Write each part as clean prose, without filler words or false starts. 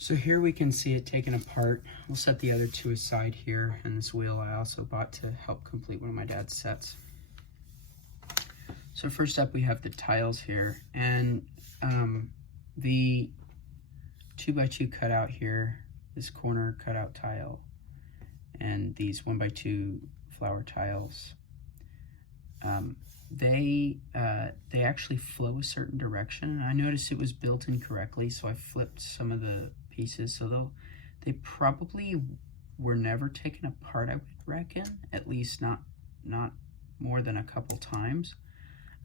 So here we can see it taken apart. We'll set the other two aside here, and this wheel I also bought to help complete one of my dad's sets. So first up we have the tiles here, and the 2x2 cutout here, this corner cutout tile, and these 1x2 flower tiles. They actually flow a certain direction, and I noticed it was built incorrectly, so I flipped some of the pieces. So they probably were never taken apart, I would reckon, at least not more than a couple times.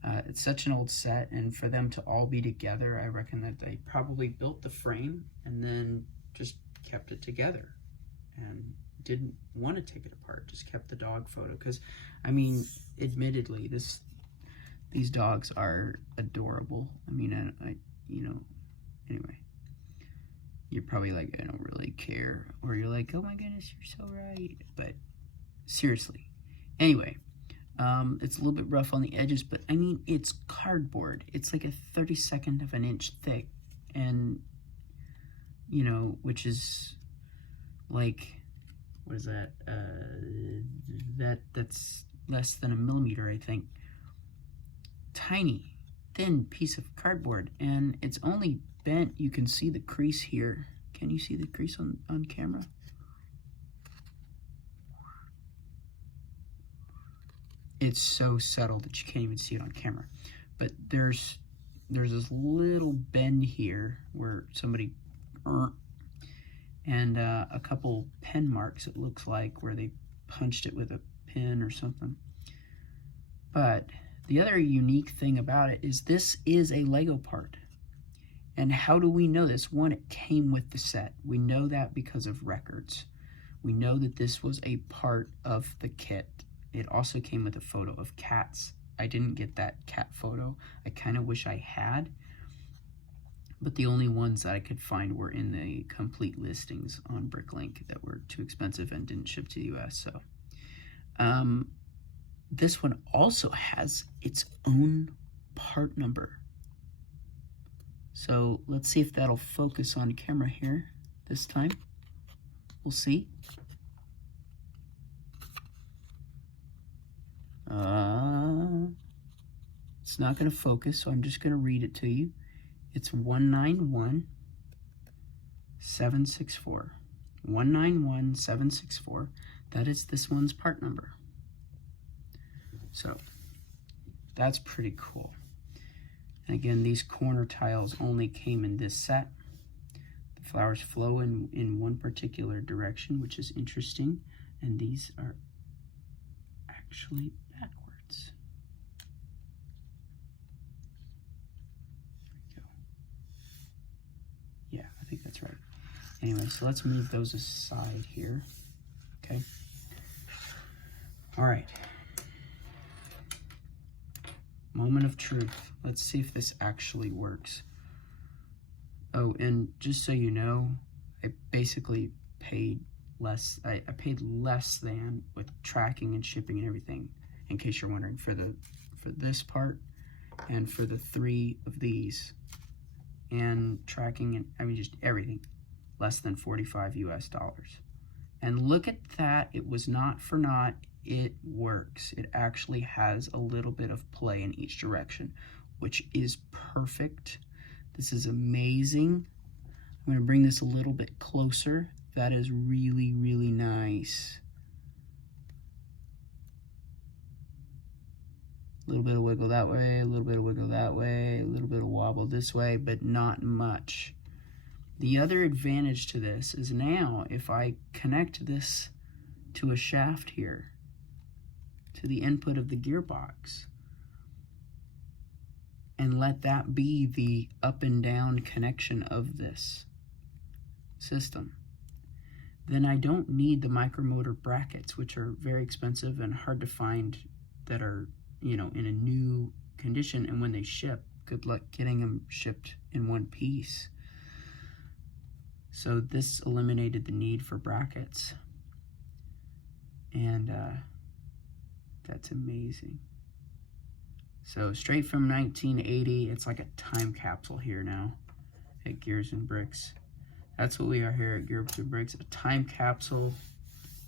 It's such an old set, and for them to all be together, I reckon that they probably built the frame and then just kept it together and didn't want to take it apart, just kept the dog photo. Because, I mean, admittedly, these dogs are adorable. I mean, you know, anyway, you're probably like, I don't really care, or you're like, oh my goodness, you're so right. But seriously, anyway, it's a little bit rough on the edges, but I mean, it's cardboard. It's like a 32nd of an inch thick, and you know, which is like, what is that? That's less than a millimeter, I think. Tiny, thin piece of cardboard, and it's only bent. You can see the crease here. Can you see the crease on camera? It's so subtle that you can't even see it on camera. But there's this little bend here where somebody and a couple pen marks, it looks like, where they punched it with a pin or something. But the other unique thing about it is this is a Lego part. And how do we know this? One, it came with the set. We know that because of records. We know that this was a part of the kit. It also came with a photo of cats. I didn't get that cat photo. I kind of wish I had. But the only ones that I could find were in the complete listings on Bricklink that were too expensive and didn't ship to the US. So this one also has its own part number. So let's see if that'll focus on camera here this time. We'll see. It's not going to focus, so I'm just going to read it to you. It's 191764. 191764. That is this one's part number. So that's pretty cool. And again, these corner tiles only came in this set. The flowers flow in one particular direction, which is interesting. And these are actually backwards. There we go. Yeah, I think that's right. Anyway, so let's move those aside here. Okay. All right. Moment of truth. Let's see if this actually works. Oh, and just so you know, I basically paid less. I paid less than with tracking and shipping and everything, in case you're wondering, for this part and for the 3 of these, and tracking and I mean just everything, less than $45 US. And look at that, it was not for naught. It works. It actually has a little bit of play in each direction, which is perfect. This is amazing. I'm going to bring this a little bit closer. That is really, really nice. A little bit of wiggle that way, a little bit of wiggle that way, a little bit of wobble this way, but not much. The other advantage to this is now if I connect this to a shaft here, to the input of the gearbox, and let that be the up and down connection of this system, then I don't need the micromotor brackets, which are very expensive and hard to find, that are, you know, in a new condition, and when they ship, good luck getting them shipped in one piece. So this eliminated the need for brackets, and that's amazing. So straight from 1980, it's like a time capsule here now at Gears and Bricks. That's what we are here at Gear Up to Breaks. A time capsule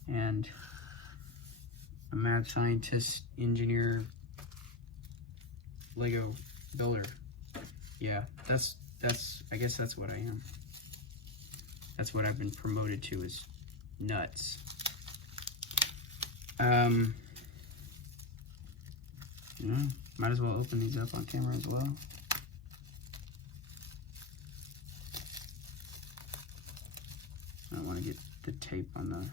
and a mad scientist, engineer, Lego builder. Yeah, I guess that's what I am. That's what I've been promoted to, is nuts. Yeah, might as well open these up on camera as well. I don't want to get the tape on the,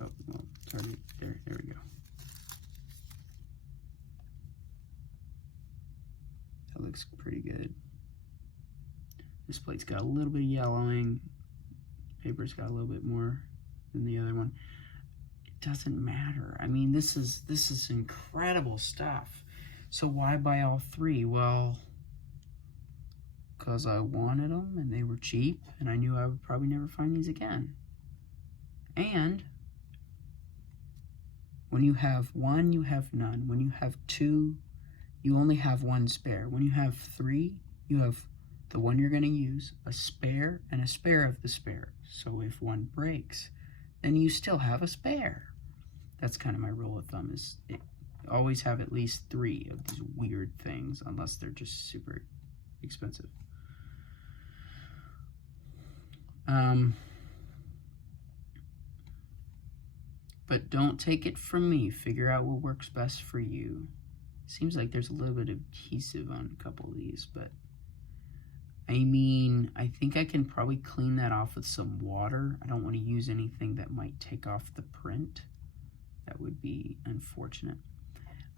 oh, well, it's already there. There we go. That looks pretty good. This plate's got a little bit of yellowing. Paper's got a little bit more than the other one. It doesn't matter. I mean, this is incredible stuff. So why buy all three? Well, because I wanted them and they were cheap and I knew I would probably never find these again. And when you have one, you have none. When you have two, you only have one spare. When you have three, you have the one you're going to use, a spare, and a spare of the spare. So if one breaks, then you still have a spare. That's kind of my rule of thumb, is always have at least three of these weird things, unless they're just super expensive. But don't take it from me. Figure out what works best for you. Seems like there's a little bit of adhesive on a couple of these, but I mean, I think I can probably clean that off with some water. I don't want to use anything that might take off the print. That would be unfortunate.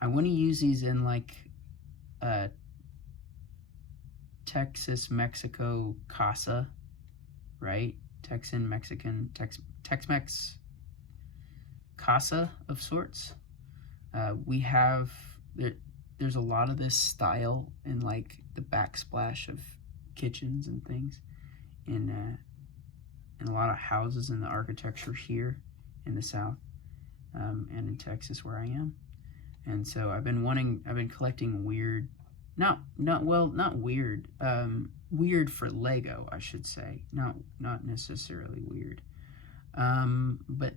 I want to use these in like Texas, Mexico, casa, right? Texan, Mexican, Tex-Mex casa of sorts. We have, there's a lot of this style in like the backsplash of kitchens and things in a lot of houses in the architecture here in the South, and in Texas where I am. And so I've been collecting weird, not weird, weird for Lego, I should say, not necessarily weird, but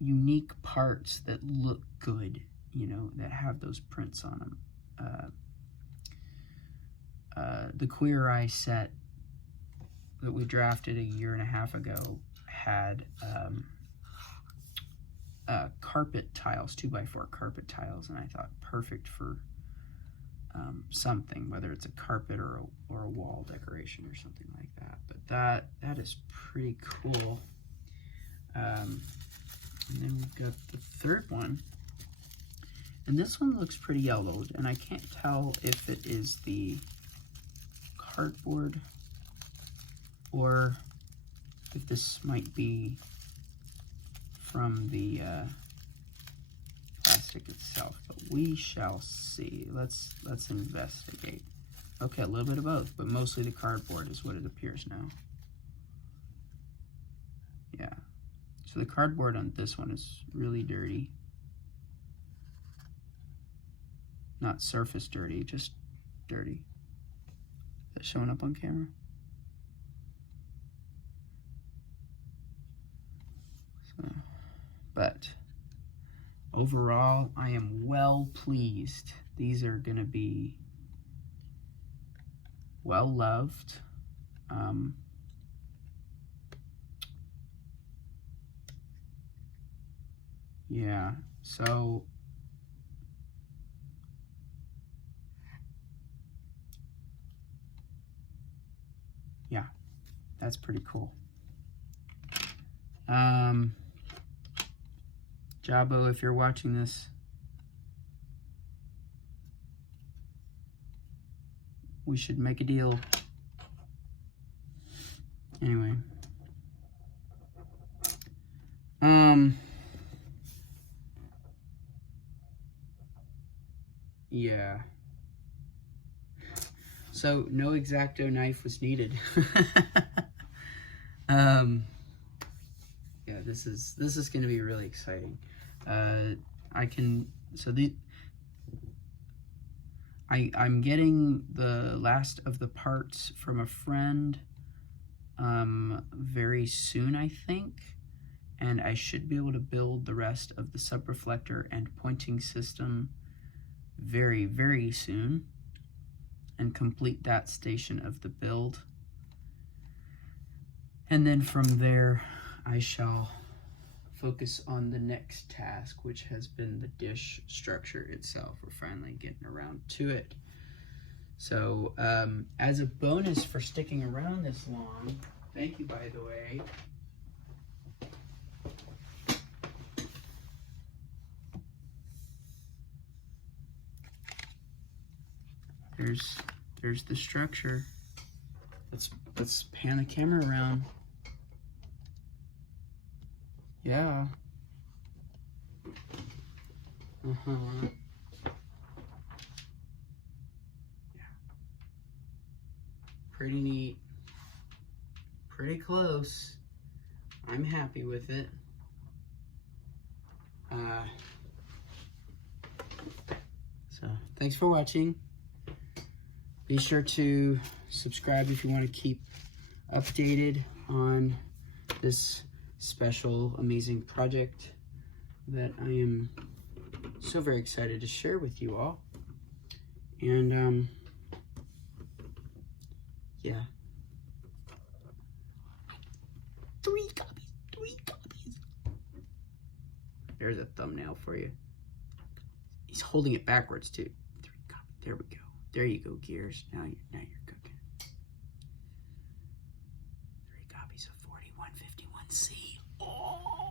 unique parts that look good, you know, that have those prints on them. The Queer Eye set that we drafted 1.5 years ago had carpet tiles, 2x4 carpet tiles, and I thought perfect for something, whether it's a carpet or a wall decoration or something like that. But that is pretty cool. And then we've got the third one, and this one looks pretty yellowed, and I can't tell if it is the cardboard or if this might be from the plastic itself, but we shall see. Let's investigate. Okay, a little bit of both, but mostly the cardboard is what it appears now. Yeah, so the cardboard on this one is really dirty. Not surface dirty, just dirty. Is that showing up on camera? So, but overall, I am well pleased. These are going to be well loved. Yeah, so yeah, that's pretty cool. Jabo, if you're watching this, we should make a deal. Anyway. Yeah. So no X-Acto knife was needed. Yeah, this is going to be really exciting. I'm getting the last of the parts from a friend very soon, I think, and I should be able to build the rest of the subreflector and pointing system very, very soon and complete that station of the build. And then from there, I shall focus on the next task, which has been the dish structure itself. We're finally getting around to it. So as a bonus for sticking around this long, thank you, by the way. There's the structure. Let's pan the camera around. Yeah. Yeah. Pretty neat. Pretty close. I'm happy with it. So thanks for watching. Be sure to subscribe if you want to keep updated on this special, amazing project that I am so very excited to share with you all. And yeah. 3 copies. There's a thumbnail for you. He's holding it backwards too. 3 copies. There we go. There you go, Gears. Now you're cooking. 3 copies of 4151C. Oh!